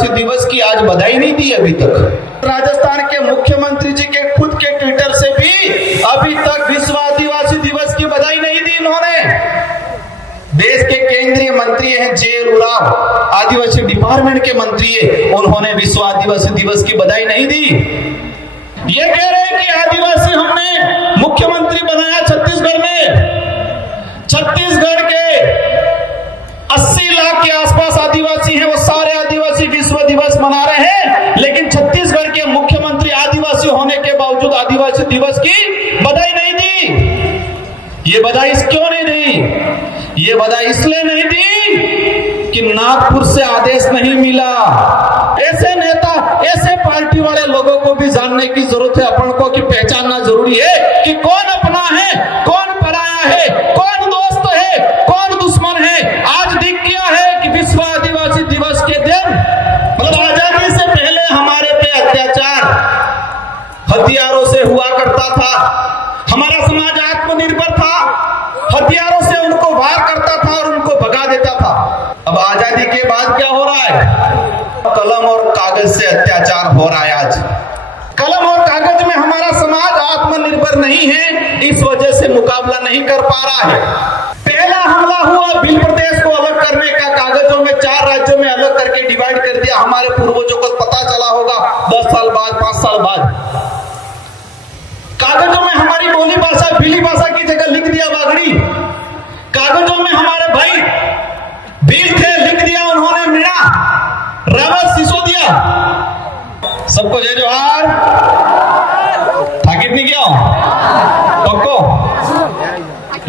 आदिवासी दिवस की आज बधाई नहीं दी अभी तक। राजस्थान के मुख्यमंत्री जी के खुद के ट्विटर से भी अभी तक विश्व आदिवासी दिवस की बधाई नहीं दी इन्होंने। देश के केंद्रीय मंत्री हैं जे उरांव, आदिवासी डिपार्टमेंट के मंत्री है, उन्होंने विश्व आदिवासी दिवस की बधाई नहीं दी। ये कह रहे हैं कि आदिवासी हमने मुख्यमंत्री बनाया छत्तीसगढ़ में। छत्तीसगढ़ के 80 लाख के आसपास आदिवासी हैं, वो सारे आदिवासी विश्व दिवस मना रहे हैं, लेकिन छत्तीसगढ़ के मुख्यमंत्री आदिवासी होने के बावजूद आदिवासी दिवस की बधाई नहीं दी। ये बधाई क्यों नहीं दी? ये बधाई इसलिए नहीं दी कि नागपुर से आदेश नहीं मिला। ऐसे नेता, ऐसे पार्टी वाले लोगों को भी जानने की जरूरत है, अपन को कि पहचानना जरूरी है कि कौन अपना है, कौन पराया है, कौन दोस्त है, कौन दुश्मन है। आज दिख गया है कि विश्व आदिवासी दिवस के दिन, मतलब आजादी से पहले हमारे पे अत्याचार हथियारों से हुआ करता था। हमारा समाज आत्मनिर्भर था, हथियारों से उनको वार करता था और उनको भगा देता था। अब आजादी के बाद क्या हो रहा है? कलम और कागज से अत्याचार हो रहा है। आज कलम और कागज में हमारा समाज आत्मनिर्भर नहीं है, इस वजह से मुकाबला नहीं कर पा रहा है। पहला हमला हुआ बिल प्रदेश को अलग करने का, कागजों में 4 राज्यों में अलग करके डिवाइड कर दिया। हमारे पूर्वजों को पता चला होगा 10 साल बाद, 5 साल बाद कागजों में हमारी बोली भाषा, भीली भाषा की जगह लिख दिया बागड़ी। कागजों में हमारे भाई भील थे, लिख दिया उन्होंने मीणा, रावत, सिसोदिया। सबको जय जोहार। थाकित नहीं क्या पक्को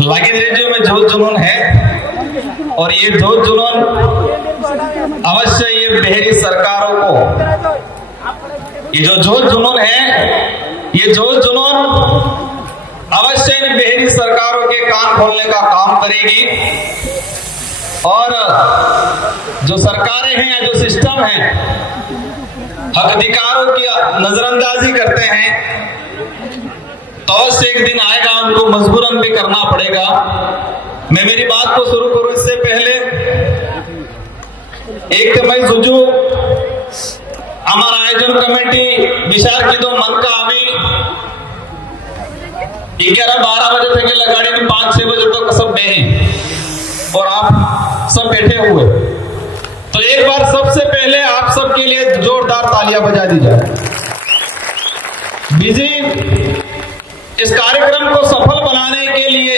लागी रेडियो में जोत जुनून है, और ये जोत जुनून अवश्य ये बेहरी सरकारों को, ये जो जोत जुनून है, ये जोत जुनून अवश्य इन बेहरी सरकारों के कान खोलने का काम करेगी। और जो सरकारें हैं या जो सिस्टम है हक अधिकारों की नजरअंदाजी करते हैं, तो अवश्य एक दिन आएगा उनको मजबूरन भी करना पड़ेगा। मैं मेरी बात को शुरू करूं इससे पहले एक तो मैं सुजू हमारा आयोजन कमेटी विचार की तो मन का आमी 11-12 बजे थे लगाड़ी में 5-6 बजे तक सब बहे और आप सब बैठे हुए। तो एक बार सबसे पहले आप सबके लिए जोरदार तालियां बजा दी जाए। बिजी इस कार्यक्रम को सफल बनाने के लिए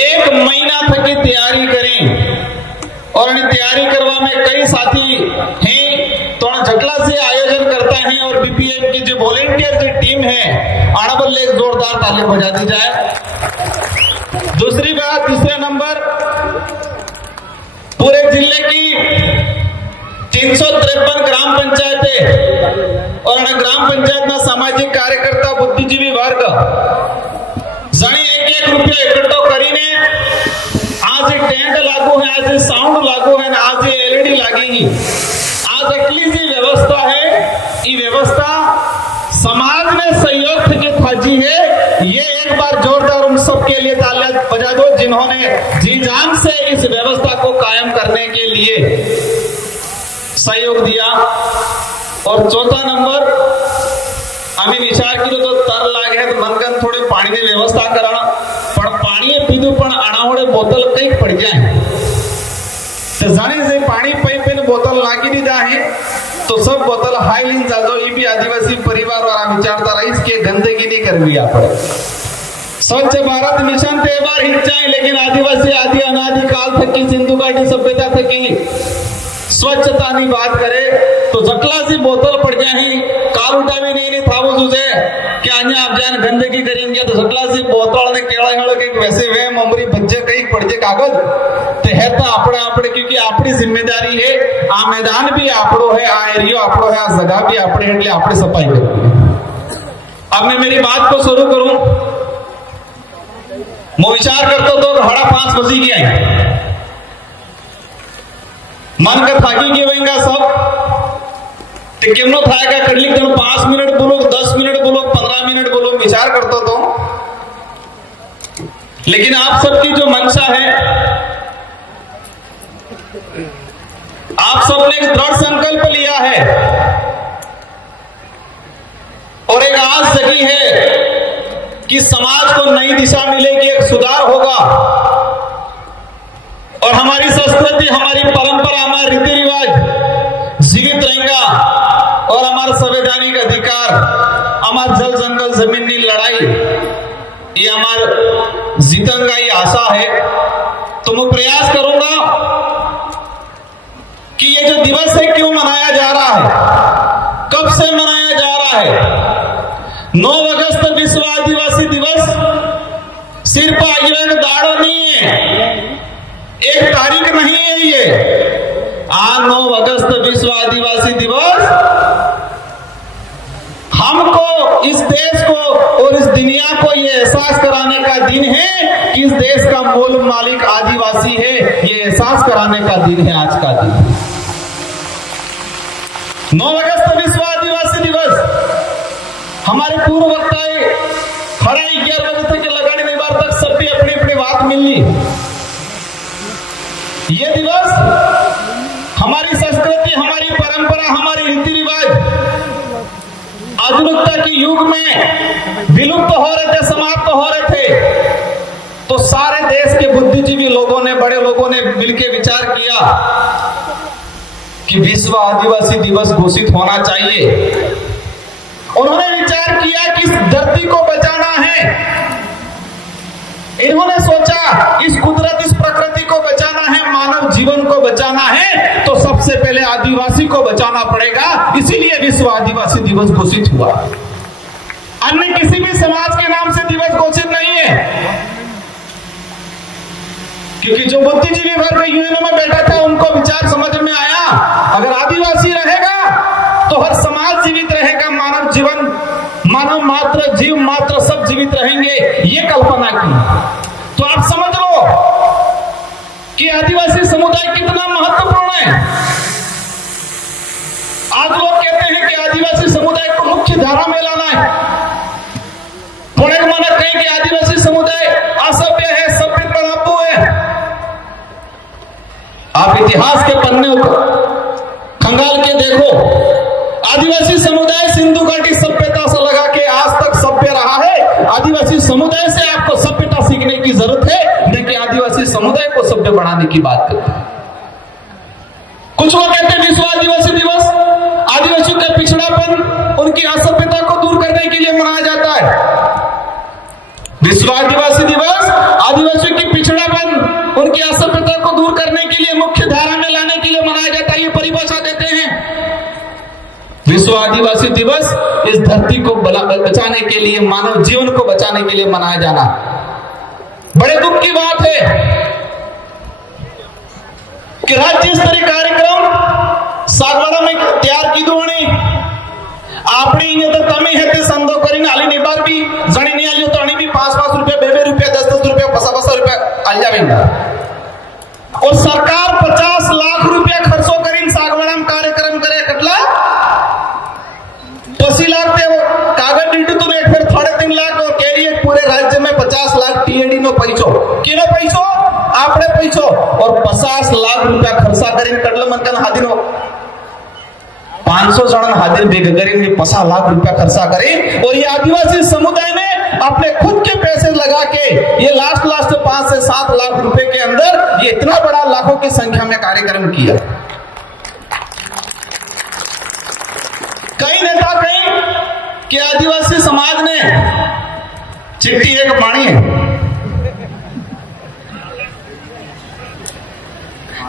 1 महीना तक की तैयारी करें, और तैयारी करवा में कई साथी हैं तो झटला से आयोजन करते हैं, और बीपीएम की जो वॉलेंटियर की टीम है आड़बल्ले एक जोरदार ताली बजा दी जाए। दूसरी बात, तीसरा नंबर, पूरे जिले की 353 ग्राम पंचायतें और ग्राम पंचायत में सामाजिक कार्यकर्ता बुद्धिजीवी वर्ग जणी 1-1 रुपया इकट्ठो करीने आज टेंट लागू है, आज साउंड लागू है, आज एलईडी लागी। आज अटली सी व्यवस्था है, ये व्यवस्था समाज में सहयोग की थाजी है। ये एक बार जोरदार उन सब के लिए तालियां बजा दो जिन्होंने जी जान से इस व्यवस्था को कायम करने के लिए सहयोग दिया। और चौथा नंबर, आम्ही विचार केलो तो तर लागे तो मनकन थोड़े पानी की व्यवस्था करा, पण पानी पीधु पण अणावड़े बोतल कई पड़ जाए तो जाने से पानी पाइप में बोतल नाखी दीधा है तो सब बोतल हाई लीन जाजो। ये भी आदिवासी परिवार वाला विचारता रही के गंदगी नहीं करवी आपने। स्वच्छ भारत मिशन ते बार हिट जाए, लेकिन आदिवासी आदि अनादि काल थकी सिंधु घाटी सभ्यता थकी स्वच्छता की बात करे तो जटला सी बोतल पड़ जाए, काल उठा भी नहीं था वो तुझे कि अन्य आप जान गंदगी करेंगे तो जटला सी बोतल ने केड़ा के वैसे वे ममरी बच्चे कई पड़ जाए कागज ते है तो आपड़े आपड़े, क्योंकि आपकी जिम्मेदारी है। आ मैदान भी आपड़ो है, आ एरियो आपड़ो है, आ जगह भी आपड़े है, आपड़ी सफाई करनी। अब मैं मेरी बात को शुरू करूं, मैं विचार करता तो 5:30 बजे की आई मन का थाकी के वेंगा सब ते केमनो थाएगा कड़ली कण 5 मिनट बोलो, 10 मिनट बोलो, 15 मिनट बोलो, विचार करता तो। लेकिन आप सबकी जो मंशा है, आप सबने एक दृढ़ संकल्प संकल्प लिया है और एक आस जगी है कि समाज को नई दिशा मिलेगी, एक सुधार होगा और हमारी संस्कृति, हमारी परंपरा, हमारे रीति रिवाज जीवित रहेगा और हमारा संवैधानिक अधिकार, हमारा जल जंगल जमीन की लड़ाई, ये हमारा जीतन ही आशा है। तो मैं प्रयास करूंगा कि ये जो दिवस है क्यों मनाया जा रहा है, कब से मनाया जा रहा है। 9 अगस्त विश्व आदिवासी दिवस सिर्फ आजीवन दाड़ो नहीं है, एक तारीख नहीं है ये। आज 9 अगस्त विश्व आदिवासी दिवस हमको, इस देश को और इस दुनिया को ये एहसास कराने का दिन है कि इस देश का मूल मालिक आदिवासी है। ये एहसास कराने का दिन है आज का दिन। 9 अगस्त विश्व आदिवासी दिवस हमारे पूर्व वक्ताएं खड़े 11 बजे तक लगाने में बार तक सभी अपनी अपनी बात मिली। ये दिवस हमारी संस्कृति, हमारी परंपरा, हमारी रीति रिवाज आधुनिकता के युग में विलुप्त हो रहे थे, समाप्त हो रहे थे। तो सारे देश के बुद्धिजीवी लोगों ने, बड़े लोगों ने मिलकर विचार किया कि विश्व आदिवासी दिवस घोषित होना चाहिए। उन्होंने विचार किया कि इस धरती को बचाना है। इन्होंने सोचा इस कुदरत, इस प्रकृति को बचाना है, मानव जीवन को बचाना है, तो सबसे पहले आदिवासी को बचाना पड़ेगा। इसीलिए विश्व आदिवासी दिवस घोषित हुआ। अन्य किसी भी समाज के नाम से दिवस घोषित नहीं है, क्योंकि जो बुद्धिजीवी वर्ग यूएनओ में बैठा था उनको विचार समझ में आया, अगर आदिवासी रहेगा तो हर समाज जीवित रहेगा, मानव जीवन, मानव मात्र, जीव मात्र सब जीवित रहेंगे, ये कल्पना की। तो आप समझ लो कि आदिवासी समुदाय कितना महत्वपूर्ण है। आज लोग कहते हैं कि आदिवासी समुदाय को मुख्य धारा में लाना है। पुणे माना कहें कि आदिवासी समुदाय असभ्य है, सभ्य तनाबू है। आप इतिहास के पन्ने खंगाल के देखो, आदिवासी समुदाय सिंधु घाटी सभ्यता से लगा के आज तक सभ्य रहा है। आदिवासी समुदाय से आपको सभ्यता सीखने की जरूरत है, न कि आदिवासी समुदाय को सभ्य बनाने की बात करते हैं। कुछ लोग कहते हैं विश्व आदिवासी दिवस आदिवासियों का पिछड़ापन, उनकी असभ्यता को दूर करने के लिए मनाया जाता है। विश्व आदिवासी दिवस आदिवासियों की पिछड़ापन, उनकी असभ्यता को दूर करने के लिए, मुख्य धारा में लाने के लिए मनाया जाता है। ये परिभाषा देते हैं। विश्व आदिवासी दिवस इस धरती को बचाने के लिए, मानव जीवन को बचाने के लिए मनाया जाना बड़े दुख की बात है कि राज्य स्तरीय कार्यक्रम सागवाड़ा में तैयार की दो आपने इन्हें तो कमी है ते संदो करीने आली निबार भी जणी नहीं आलियो तो अणी भी 5-5 रुपया, 2-2 रुपया, 10-10 रुपया, 50-50 रुपया आ जावेंगे। और सरकार 50 लाख रुपया खर्चो करीने सागवाड़ा में कार्यक्रम करे कटला 80 लाख ते कागज डीटू तो नेट फिर 3.5 लाख और कैरिए पूरे राज्य में 50 लाख टीएडी नो पैसो किनो पैसो आपने पैसो और 50 लाख रुपया खर्चा करीने कटला मनकन हादिनो 500 जन हाजिर भेग करेंगे, 50 लाख रुपया खर्चा करें। और ये आदिवासी समुदाय ने अपने खुद के पैसे लगा के ये लास्ट 5 से 7 लाख रुपए के अंदर ये इतना बड़ा लाखों की संख्या में कार्यक्रम किया। कई नेता कहीं कि आदिवासी समाज ने चिट्ठी एक पानी है,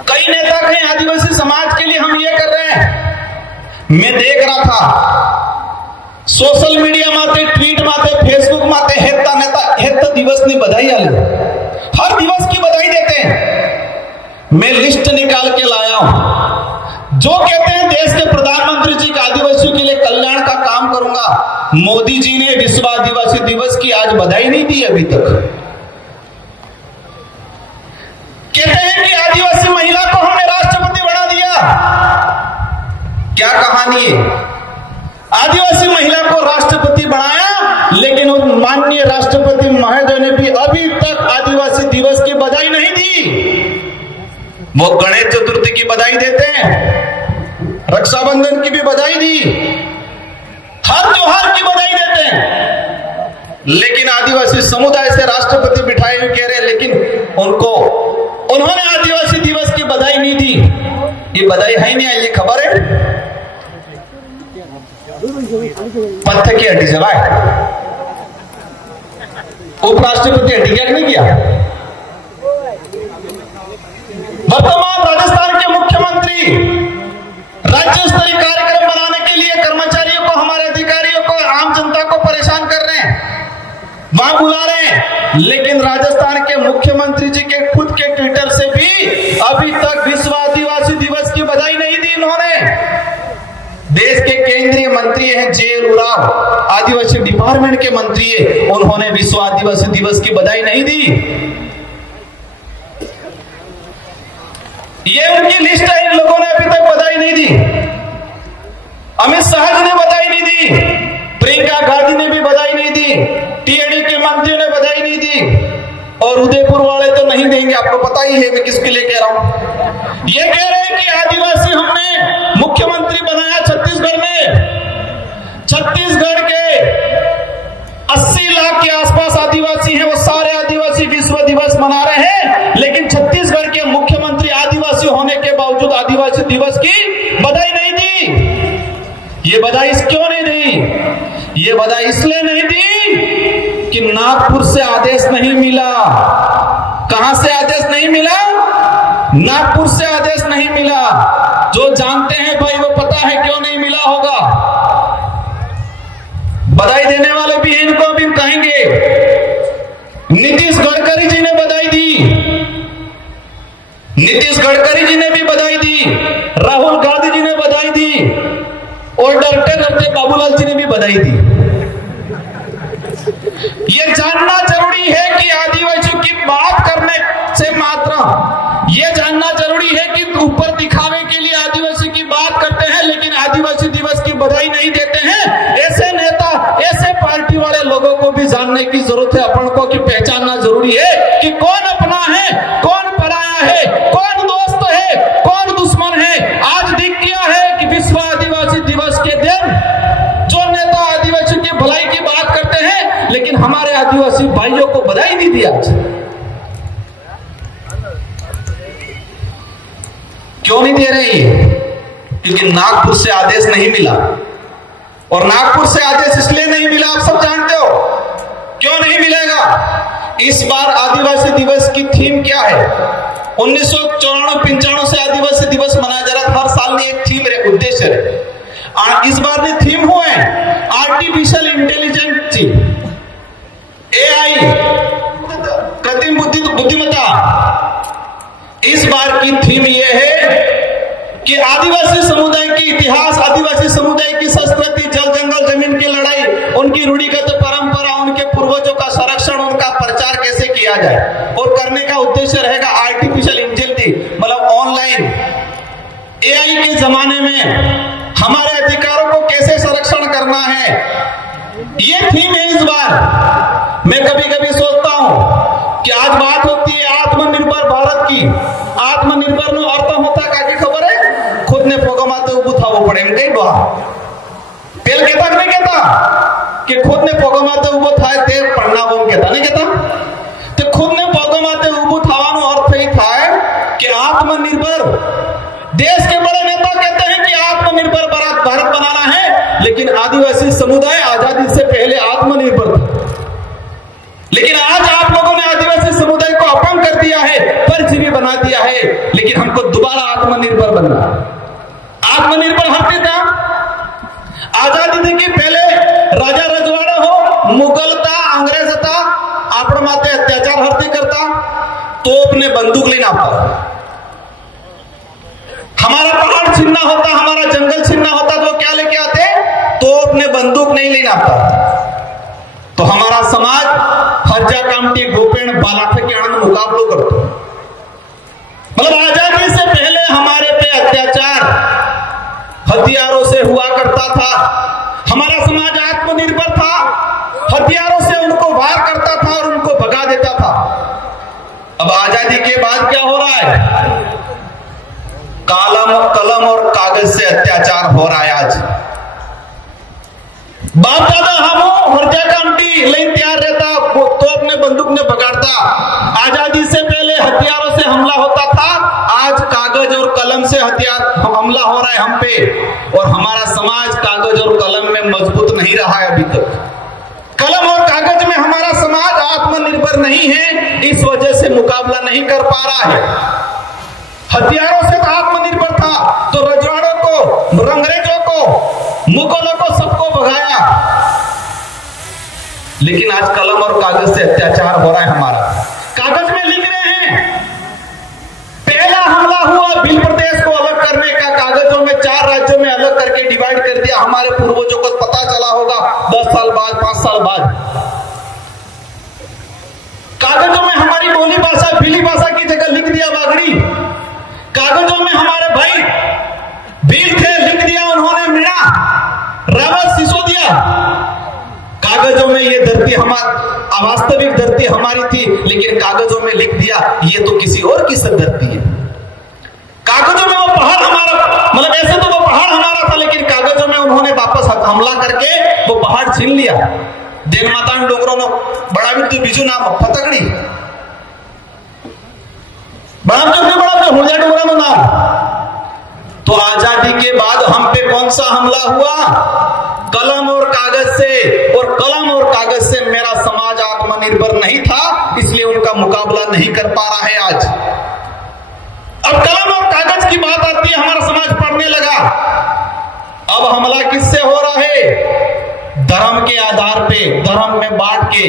कई नेता कहीं आदिवासी समाज के लिए हम ये कर रहे हैं। मैं देख रहा था सोशल मीडिया माते, ट्वीट माते, फेसबुक माते हेत्ता नेता हेत्ता दिवस ने बधाई आली, हर दिवस की बधाई देते हैं। मैं लिस्ट निकाल के लाया हूं जो कहते हैं देश के प्रधानमंत्री जी का आदिवासियों के लिए कल्याण का काम करूंगा। मोदी जी ने विश्व आदिवासी दिवस की आज बधाई नहीं दी अभी तक। कहते हैं कि आदिवासी महिला को हमने राष्ट्रपति बना दिया। क्या कहानी है? आदिवासी महिला को राष्ट्रपति बनाया, लेकिन उन माननीय राष्ट्रपति महोदय ने भी अभी तक आदिवासी दिवस की बधाई नहीं दी। वो गणेश चतुर्थी की बधाई देते हैं, रक्षाबंधन की भी बधाई दी, हर त्योहार की बधाई देते हैं, लेकिन आदिवासी समुदाय से राष्ट्रपति बिठाए हुए कह रहे हैं, लेकिन उन्होंने आदिवासी दिवस की बधाई नहीं दी। ये बधाई है ही नहीं, ये खबर है पंथ की हड्डी जलाए, उपराष्ट्रपति हड्डी क्या नहीं किया। वर्तमान राजस्थान के मुख्यमंत्री राज्य स्तरीय कार्यक्रम बनाने के लिए कर्मचारियों को, हमारे अधिकारियों को, आम जनता को परेशान कर रहे हैं, वहां बुला रहे हैं, लेकिन राजस्थान के मुख्यमंत्री जी के खुद के ट्विटर से भी अभी तक विश्व आदिवासी दिवस की बधाई नहीं दी इन्होंने। देश के केंद्रीय मंत्री हैं जे.एल. उरांव, आदिवासी डिपार्टमेंट के मंत्री है, उन्होंने विश्व आदिवासी दिवस की बधाई नहीं दी। ये उनकी लिस्ट है, इन लोगों ने अभी तक बधाई नहीं दी। अमित शाह जी ने बधाई नहीं दी, प्रियंका गांधी ने भी बधाई नहीं दी, टीएडी के मंत्रियों ने बधाई नहीं दी, और उदयपुर वाले तो नहीं देंगे, आपको पता ही है मैं किसके लिए कह रहा हूं। ये कह रहे हैं कि आदिवासी हमने मुख्यमंत्री बनाया छत्तीसगढ़ में, छत्तीसगढ़ के 80 लाख के आसपास आदिवासी हैं, वो सारे आदिवासी विश्व दिवस मना रहे हैं, लेकिन छत्तीसगढ़ के मुख्यमंत्री आदिवासी होने के बावजूद आदिवासी दिवस की बधाई नहीं दी। ये बधाई क्यों नहीं दी? ये बधाई इसलिए नहीं दी कि नागपुर से आदेश नहीं मिला। कहां से आदेश नहीं मिला? नागपुर से आदेश नहीं मिला। जो जानते हैं भाई वो पता है क्यों नहीं मिला होगा। बधाई देने वाले भी इनको अभी कहेंगे। नीतीश गडकरी जी ने बधाई दी, नीतीश गडकरी जी ने भी बधाई दी, राहुल गांधी जी ने बधाई दी, और डरते डरते बाबूलाल जी ने भी बधाई दी। ये जानना जरूरी है कि आदिवासियों की बात करने से मात्र ये जानना जरूरी है कि ऊपर दिखावे के लिए आदिवासी की बात करते हैं, लेकिन आदिवासी दिवस की बधाई नहीं देते हैं। ऐसे नेता, ऐसे पार्टी वाले लोगों को भी जानने की जरूरत है, अपन को कि पहचानना जरूरी है कि कौन अपना है, कौन पराया है, कौन दोस्त है, कौन दुश्मन है। आज दिख गया है कि विश्व आदिवासी दिवस के दिन जो नेता आदिवासी की भलाई की बात करते हैं, लेकिन हमारे आदिवासी भाइयों को बधाई नहीं दिया। क्यों नहीं दे रहे? क्योंकि नागपुर से आदेश नहीं मिला, और नागपुर से आदेश इसलिए नहीं मिला, आप सब जानते हो क्यों नहीं मिलेगा। इस बार आदिवासी दिवस की थीम क्या है? 1994-95 से आदिवासी दिवस मनाया जा रहा था, हर साल एक थीम है, उद्देश्य है। इस बार ने थीम हुआ है आर्टिफिशियल इंटेलिजेंस, एआई, कृत्रिम बुद्धिमत्ता। इस बार की थीम यह है कि आदिवासी समुदाय की इतिहास, आदिवासी समुदाय की संस्कृति, जल जंगल जमीन की लड़ाई, उनकी रूढ़िगत परंपरा, उनके पूर्वजों का संरक्षण, उनका प्रचार कैसे किया जाए, और करने का उद्देश्य रहेगा आर्टिफिशियल इंटेलिजेंस, मतलब ऑनलाइन एआई के जमाने में हमारे अधिकारों को कैसे संरक्षण करना है, ये थीम है इस बार। मैं कभी कभी सोचता हूं कि आज बात होती है आत्मनिर्भर भारत की। आत्मनिर्भर नो अर्थ होता काकी खबर है? खुद ने पोगमाते उठावो पड़े एम कई बा पेल कहता कि नहीं कहता कि खुद ने पोगमाते उबो थाय ते पढ़ना वो कहता नहीं कहता। तो खुद ने पोगमाते उबो थावानो अर्थ ही था कि आत्मनिर्भर। देश के बड़े नेता कहते हैं कि आत्मनिर्भर भारत बनाना है, लेकिन आदिवासी समुदाय आजादी से पहले आत्मनिर्भर था। लेकिन आज आप लोगों ने आदिवासी समुदाय को अपंग कर दिया है, परजीवी बना दिया है, लेकिन हमको दोबारा आत्मनिर्भर बनना। आत्मनिर्भर हरते था आजादी थी कि पहले राजा रजवाड़ा हो, मुगल था, अंग्रेज था, आपण माते अत्याचार हरती करता, तो अपने बंदूक लेना पड़ा। हमारा पहाड़ छीनना होता, हमारा जंगल छीनना होता, तो क्या लेके आते? तो अपने बंदूक नहीं लेना पड़ता। तो हमारा समाज हज्जा कामटी गोपेण बालाठ के आनंद मुकाबलो करते, मतलब आजादी से पहले हमारे पे अत्याचार हथियारों से हुआ करता था। हमारा समाज आत्मनिर्भर था, हथियारों से उनको वार करता था और उनको भगा देता था। अब आजादी के बाद क्या हो रहा है? काला कलम और कागज से अत्याचार हो रहा है आज। बाप दादा हम हरजा कामटी लेन तैयार रहता, तो अपने बंदूक ने पकड़ता। आजादी से पहले हथियारों से हमला होता था, आज कागज और कलम से हमला हो रहा है हम पे। और हमारा समाज कागज और कलम में मजबूत नहीं रहा है अभी तक। कलम और कागज में हमारा समाज आत्मनिर्भर नहीं है, इस वजह से मुकाबला नहीं कर पा रहा है। हथियारों से तो आत्मनिर्भर था, तो रजवाड़ों को, अंग्रेजों को, मुगलों को, सबको भगाया। लेकिन आज कलम और कागज से अत्याचार हो रहा है हमारा। कागज में लिख रहे हैं, पहला हमला हुआ भिल प्रदेश को अलग करने का, कागजों में 4 राज्यों में अलग करके डिवाइड कर दिया। हमारे पूर्वजों को पता चला होगा 10 साल बाद, 5 साल बाद। कागजों में हमारी बोली भाषा, भीली भाषा की जगह लिख दिया बागड़ी। कागजों में हमारे भाई भील थे, लिख दिया उन्होंने मीणा, रावत, सिसोदिया। कागजों में ये धरती अवास्तविक धरती हमारी थी, लेकिन कागजों में लिख दिया ये तो किसी और की सब धरती है। कागजों में वो पहाड़ हमारा, मतलब ऐसे तो वो पहाड़ हमारा था, लेकिन कागजों में उन्होंने वापस हमला करके वो पहाड़ छीन लिया। जैन माता डोगरों ने बड़ा भी बीजू नाम फतकड़ी, बड़ा हुजा डोगरा नाम। तो आजादी के बाद हम पे कौन सा हमला हुआ? कलम और कागज से। और कलम और कागज से मेरा समाज आत्मनिर्भर नहीं था, इसलिए उनका मुकाबला नहीं कर पा रहा है आज। अब कलम और कागज की बात आती है, हमारा समाज पढ़ने लगा। अब हमला किससे हो रहा है? धर्म के आधार पे, धर्म में बांट के।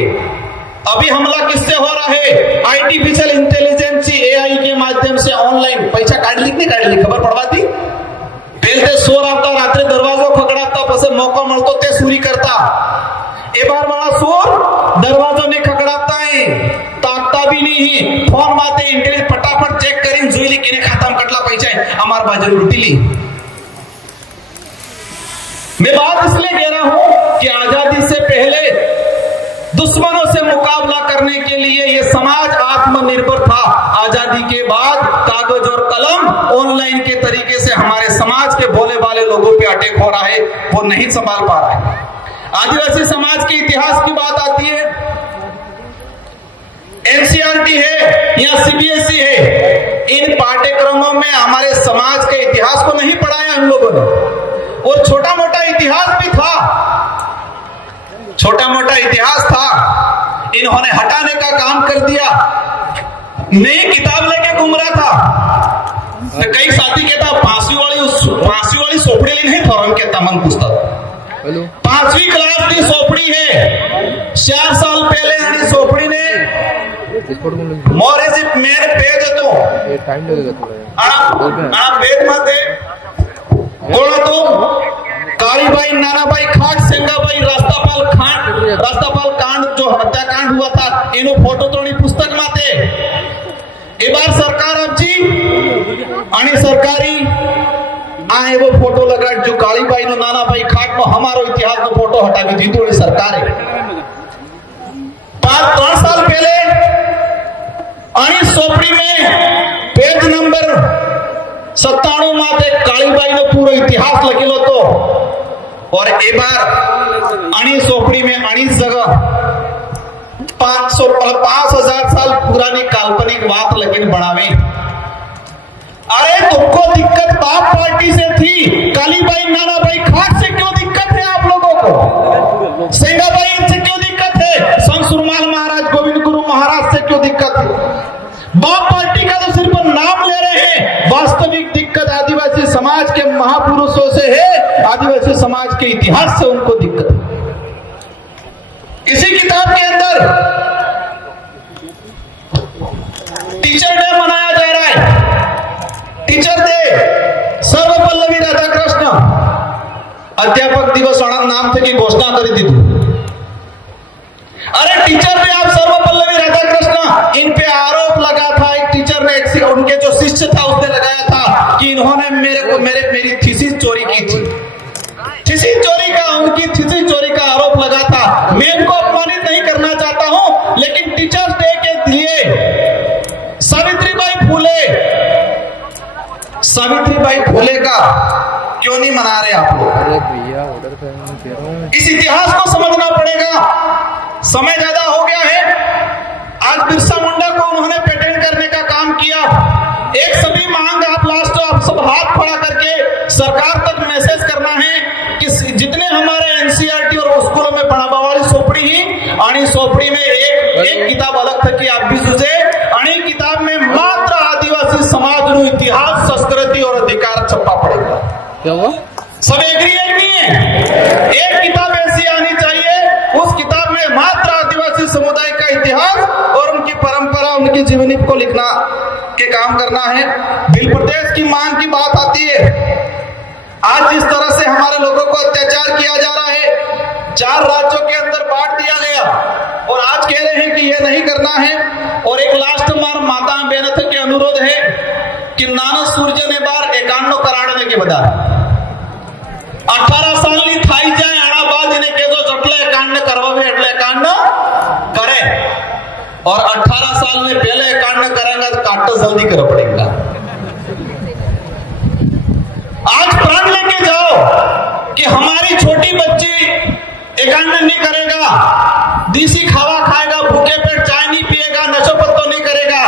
अभी हमला किससे हो रहा है? आर्टिफिशियल इंटेलिजेंस, एआई के माध्यम से ऑनलाइन पैसा काट ली, नहीं काट ली, खबर पड़वाती। पहले सोर आता, रात्रि दरवाजा खकड़ाता, पसे मौका मिलतो ते सूरी करता। ए बार बड़ा सोर दरवाजा ने खकड़ाता है, ताकता भी नहीं है, फोन माते इंटेलिजेंस फटाफट चेक करीन, जुईली किने खाता में कटला पैसा है, हमार बाजू लुटी ली। मैं बात इसलिए कह रहा हूं कि आजादी से पहले दुश्मनों से मुकाबला करने के लिए यह समाज आत्मनिर्भर था। आजादी के बाद कागज और कलम ऑनलाइन के तरीके से हमारे समाज के भोले भाले लोगों पे अटैक हो रहा है, वो नहीं संभाल पा रहा है। आदिवासी समाज के इतिहास की बात आती है, एनसीईआरटी है या सीबीएसई है, इन पाठ्यक्रमों में हमारे समाज के इतिहास को नहीं पढ़ाया हम लोगों ने। और छोटा मोटा इतिहास भी था, छोटा मोटा इतिहास था, इन्होंने हटाने का काम कर दिया। नई किताब लेके घूम रहा था, तो कई साथी कहता फांसी वाली सोपड़ी ली नहीं था, कहता मन पुस्तक 5वीं क्लास की सोपड़ी है, 4 साल पहले यानी सोपड़ी ने मोरे से मेरे पेज तो टाइम लगेगा थोड़ा पेज माते बोलो तो कालीबाई, नानाबाई खाट, सेंगाबाई, रास्तापाल कांड जो हत्याकांड हुआ था, इनो फोटो तोड़ी पुस्तक माते। ए बार सरकार आमची आणि सरकारी आए वो फोटो लगा जो कालीबाई नो, नानाबाई खाट नो हमारो इतिहास नो फोटो हटा के जीतोड़ी सरकार है। 3 साल पहले आणि सोपड़ी में पेज नंबर 97 माते कालीबाई नो पूरा इतिहास लखेलो तो। और एक बार अणी सोपड़ी में 19 जगह 5000 साल पुरानी काल्पनिक बात लेकिन बनावे। अरे तुमको दिक्कत बाप पार्टी से थी, कालीबाई, नानाबाई खाट से क्यों दिक्कत है आप लोगों को? सेंगाबाई से क्यों दिक्कत है? संत सुरमाल महाराज, गोविंद गुरु महाराज से क्यों दिक्कत है? बाप पार्टी का तो सिर्फ नाम ले रहे हैं, वास्तविक दिक्कत आदिवासी समाज के महापुरुषों से है, आदिवासी समाज के इतिहास से उनको दिक्कत है। इसी किताब के अंदर टीचर डे मनाया जा रहा है, टीचर डे, सर्वपल्लवी राधाकृष्ण अध्यापक दिवस नाम थे की घोषणा करी थी। अरे टीचर डे आप सर्वपल्लवी राधाकृष्ण, इन पे आरोप लगा था, एक टीचर ने, उनके जो शिष्य था उसने लगाया था कि इन्होंने मेरी थीसिस चोरी की थी। थीसिस चोरी का, उनकी थीसिस चोरी का आरोप लगा था। मैं इनको अपमानित नहीं करना चाहता हूं, लेकिन टीचर्स डे के लिए सावित्रीबाई भाई फूले का क्यों नहीं मना रहे आप लोग? अरे भैया ऑर्डर करने दे रहा हूं। इस इतिहास को समझना पड़ेगा। समय ज्यादा हो गया है। आज बिरसा मुंडा को उन्होंने पेटेंट करने का काम किया। एक सभी मांग आप लास्ट आप सब हाथ खड़ा करके सरकार तक मैसेज करना है कि जितने हमारे एनसीईआरटी और स्कूलों में पढ़ा बावारी सोपड़ी ही आणि सोपड़ी में एक किताब अलग था कि आप भी सुझे आणि किताब में मात्र आदिवासी समाज नु इतिहास संस्कृति और अधिकार छपा पड़ेगा। क्या हुआ? सब एग्री नहीं है। एक किताब ऐसी आनी चाहिए, उस किताब में मात्र आदिवासी समुदाय का इतिहास और उनकी परंपरा उनकी जीवनी को लिखना के काम करना है। बिल प्रदेश की मांग की बात आती है। आज जिस तरह से हमारे लोगों को अत्याचार किया जा रहा है, 4 राज्यों के अंदर बांट दिया गया और आज कह रहे हैं कि यह नहीं करना है। और एक लास्ट बार माता बेनथ के अनुरोध है कि नाना सूर्य ने बार 51 कराड़ने के बता 18 साल थाई जाए आना बाद इन्हें कह दो जटले कांड करवावे એટલે कांड करे और 18 साल में पहले कांड करेंगे तो काट तो जल्दी करना पड़ेगा। आज प्राण लेके जाओ कि हमारी छोटी बच्ची एकांड नहीं करेगा, देसी खावा खाएगा, भूखे पेट चाय नहीं पिएगा, नशो पत्तो नहीं करेगा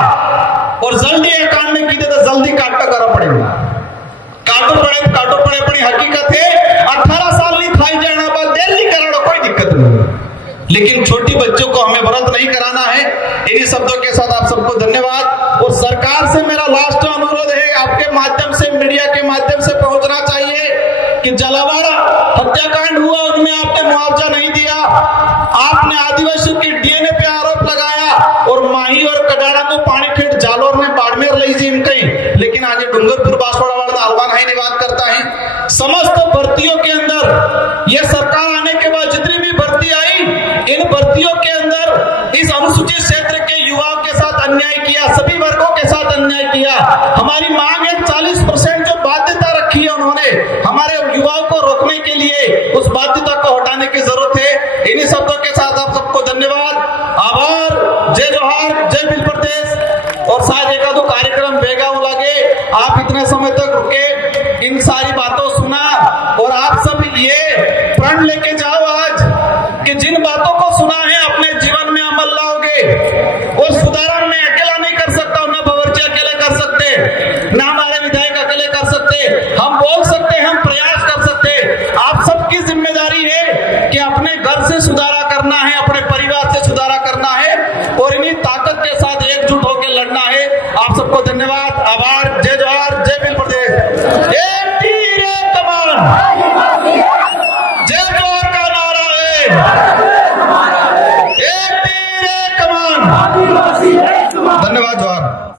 और जल्दी एकांड में कीधे तो जल्दी काट करना पड़ेगा। काटो पड़े अपनी हकीकत है। 18 साल नहीं खाई जाना बाद देर नहीं कराना कोई दिक्कत नहीं, लेकिन छोटी बच्चों को हमें व्रत नहीं कराना है। इन्हीं शब्दों के साथ आप सबको धन्यवाद। और सरकार से मेरा लास्ट अनुरोध है, आपके माध्यम से मीडिया के माध्यम से पहुंचना चाहिए कि जलावाड़ा हत्याकांड हुआ उनमें आपने मुआवजा नहीं दिया, आपने आदिवासियों की डीएनए पे आरोप लगाया और माही और कडाड़ा को पानी खेत जालोर में बाड़मेर ली जी कहीं, लेकिन आज डूंगरपुर बांसवाड़ा वाला आह्वान है बात करता है। समस्त भर्तियों के अंदर यह सरकार आने के बाद जितनी भी भर्ती आई, इन भर्तियों के अंदर इस अनुसूचित क्षेत्र के युवाओं के साथ अन्याय किया, सभी वर्गों के साथ अन्याय किया। हमारी मांग है 40% जो बाध्यता रखी है उन्होंने हमारे युवाओं को रोकने के लिए, उस बाध्यता को हटाने की जरूरत है। इन्हीं शब्दों के साथ आप सबको धन्यवाद, आभार, जय जोहार, जय बिल प्रदेश। और शायद एक दो कार्यक्रम बेगा लगे, आप इतने समय तक रुके, इन सारी बातों सुना और आप सब ये प्रण लेके जाओ आज कि जिन बातों को सुना है अपने जीवन में अमल लाओगे। और सुधारण में अकेला नहीं कर सकता, ना बावर्ची अकेले कर सकते, ना हमारे विधायक अकेले कर सकते, हम बोल सकते, हम प्रयास कर सकते। आप सबकी जिम्मेदारी है कि अपने घर से सुधारा करना है, अपने परिवार से सुधारा करना है और इन्हीं ताकत के साथ एकजुट होकर लड़ना है। आप सबको धन्यवाद, आभार, जय जोहार, जय बिल प्रदेश। एक तीर एक कमान, जय जोहार का नारा है, एक तीर एक कमान। धन्यवाद जोहार।